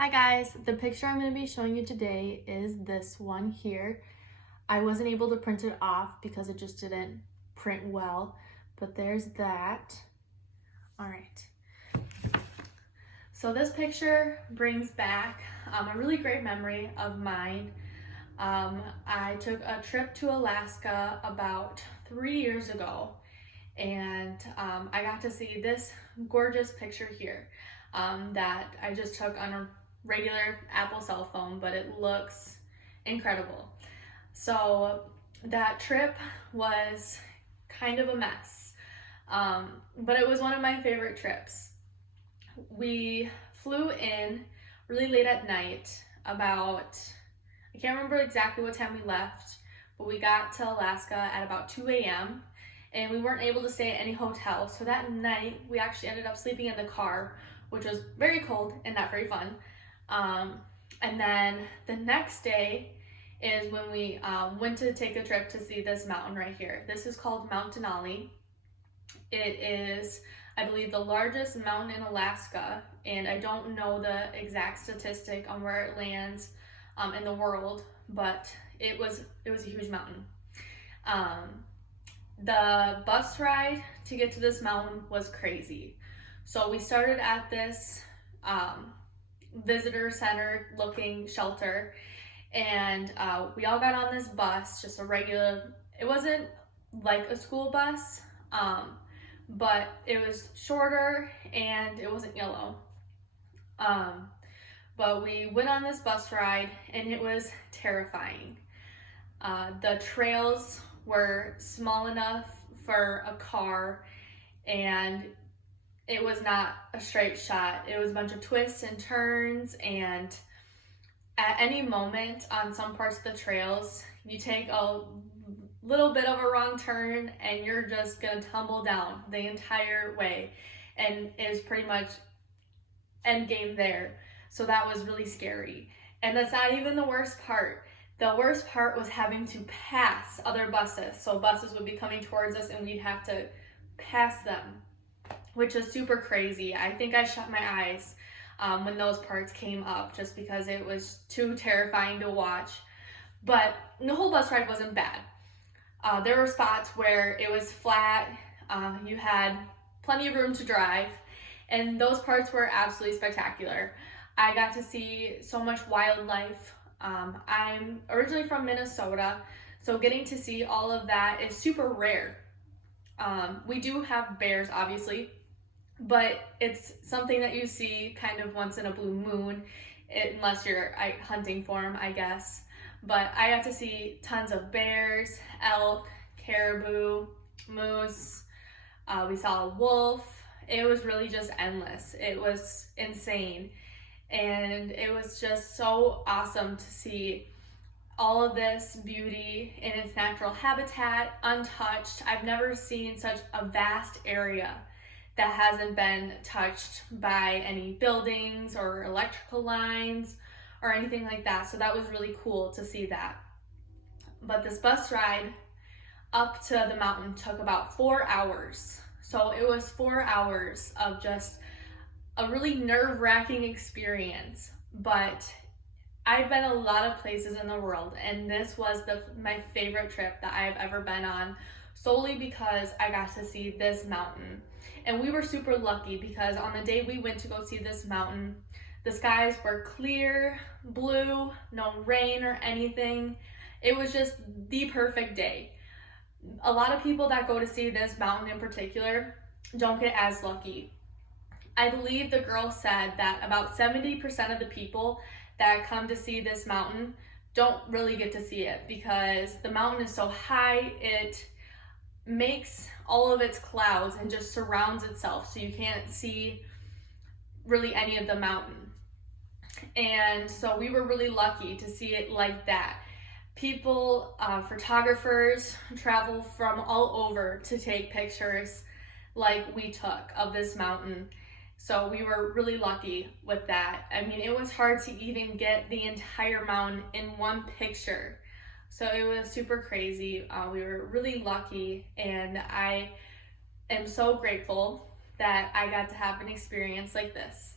Hi guys, the picture I'm going to be showing you today is this one here. I wasn't able to print it off because it just didn't print well, but there's that. All right. So this picture brings back a really great memory of mine. I took a trip to Alaska about 3 years ago, and I got to see this gorgeous picture here that I just took on a regular Apple cell phone, but it looks incredible. So that trip was kind of a mess, but it was one of my favorite trips. We flew in really late at night, I can't remember exactly what time we left, but we got to Alaska at about 2 a.m. and we weren't able to stay at any hotel. So that night we actually ended up sleeping in the car, which was very cold and not very fun. And then the next day is when we went to take a trip to see this mountain right here. This is called Mount Denali. It is, I believe, the largest mountain in Alaska, and I don't know the exact statistic on where it lands in the world, but it was a huge mountain. The bus ride to get to this mountain was crazy. So we started at this visitor center looking shelter, and we all got on this bus, just a regular, it wasn't like a school bus, but it was shorter and it wasn't yellow. But we went on this bus ride and it was terrifying. The trails were small enough for a car, and it was not a straight shot. It was a bunch of twists and turns, and at any moment on some parts of the trails, you take a little bit of a wrong turn and you're just gonna tumble down the entire way, and it was pretty much end game there. So that was really scary. And that's not even the worst part. The worst part was having to pass other buses. So buses would be coming towards us and we'd have to pass them, which is super crazy. I think I shut my eyes when those parts came up, just because it was too terrifying to watch. But the whole bus ride wasn't bad. There were spots where it was flat, you had plenty of room to drive, and those parts were absolutely spectacular. I got to see so much wildlife. I'm originally from Minnesota, so getting to see all of that is super rare. We do have bears, obviously, but it's something that you see kind of once in a blue moon, unless you're hunting for them, I guess. But I got to see tons of bears, elk, caribou, moose. We saw a wolf. It was really just endless. It was insane. And it was just so awesome to see all of this beauty in its natural habitat, untouched. I've never seen such a vast area that hasn't been touched by any buildings or electrical lines or anything like that. So that was really cool to see that. But this bus ride up to the mountain took about 4 hours. So it was 4 hours of just a really nerve-wracking experience. But I've been a lot of places in the world, and this was my favorite trip that I've ever been on, solely because I got to see this mountain. And we were super lucky because on the day we went to go see this mountain, the skies were clear, blue, no rain or anything. It was just the perfect day. A lot of people that go to see this mountain in particular don't get as lucky. I believe the girl said that about 70% of the people that come to see this mountain don't really get to see it because the mountain is so high, it makes all of its clouds and just surrounds itself, so you can't see really any of the mountain. And so we were really lucky to see it like that. People, photographers travel from all over to take pictures like we took of this mountain. So we were really lucky with that. I mean, it was hard to even get the entire mountain in one picture. So it was super crazy. We were really lucky, and I am so grateful that I got to have an experience like this.